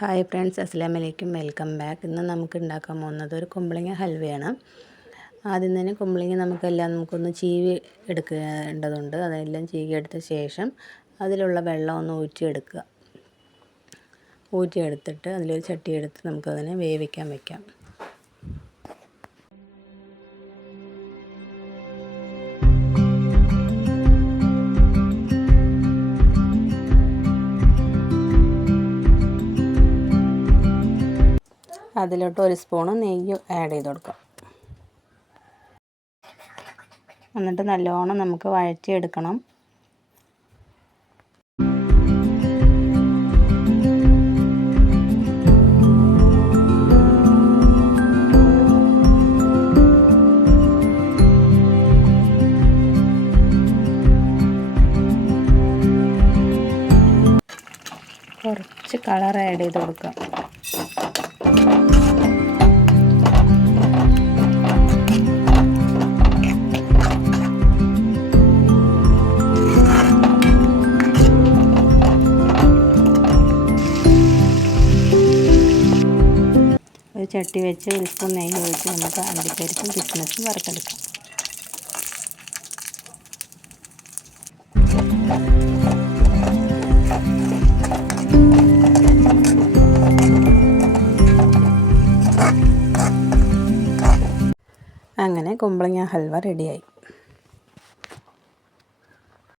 Hi friends, അസ്സലാമു അലൈക്കും. Welcome back. ഇന്ന് നമുക്ക് ഉണ്ടാക്കാൻ പോകുന്നത് ഒരു കുമ്പളങ്ങ ഹൽവയാണ്. ആദ്യം തന്നെ കുമ്പളങ്ങ നമുക്കൊന്ന് ചീവി എടുക്കേണ്ടതുണ്ട്. അതെല്ലാം ചീവി എടുത്ത ശേഷം അതിലുള്ള വെള്ളം ഒന്ന് ഊറ്റിയെടുത്തിട്ട് അതിലൊരു ചട്ടി എടുത്ത് നമുക്കതിനെ വേവിക്കാൻ വയ്ക്കാം. അതിലോട്ട് 1 സ്പൂണ് നെയ്യ് ആഡ് ചെയ്ത് കൊടുക്കാം. എന്നിട്ട് നല്ലോണം നമുക്ക് വഴറ്റിയെടുക്കണം. കുറച്ച് കളർ ആഡ് ചെയ്ത് കൊടുക്കാം. ഒരു ചട്ടി വെച്ച് 1 സ്പൂൺ നെയ്യ് ഒഴിച്ച് നമുക്ക് അണ്ടിപ്പരിപ്പും കിസ്മിസും വറുത്തെടുക്കാം. അങ്ങനെ കുമ്പളങ്ങ ഹൽവ റെഡിയായി.